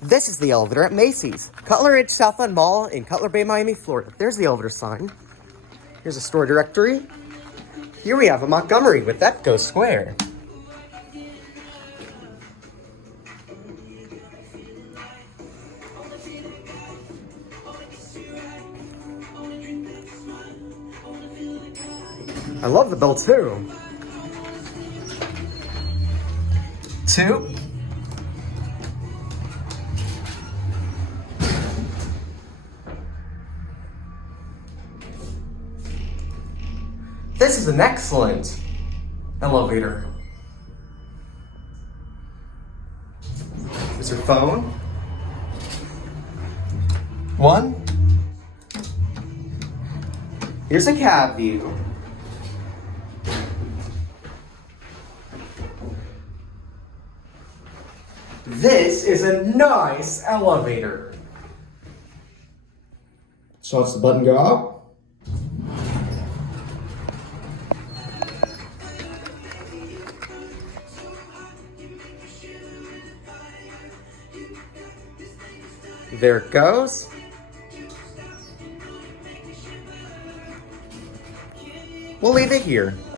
This is the elevator at Macy's, Cutler Edge Southland Mall in Cutler Bay, Miami, Florida. There's the elevator sign. Here's a store directory. Here we have a Montgomery with Epco Square. I love the bell too. Two. This is an excellent elevator. Is your phone? One. Here's a cab view. This is a nice elevator. So let's the button go up. There it goes. We'll leave it here.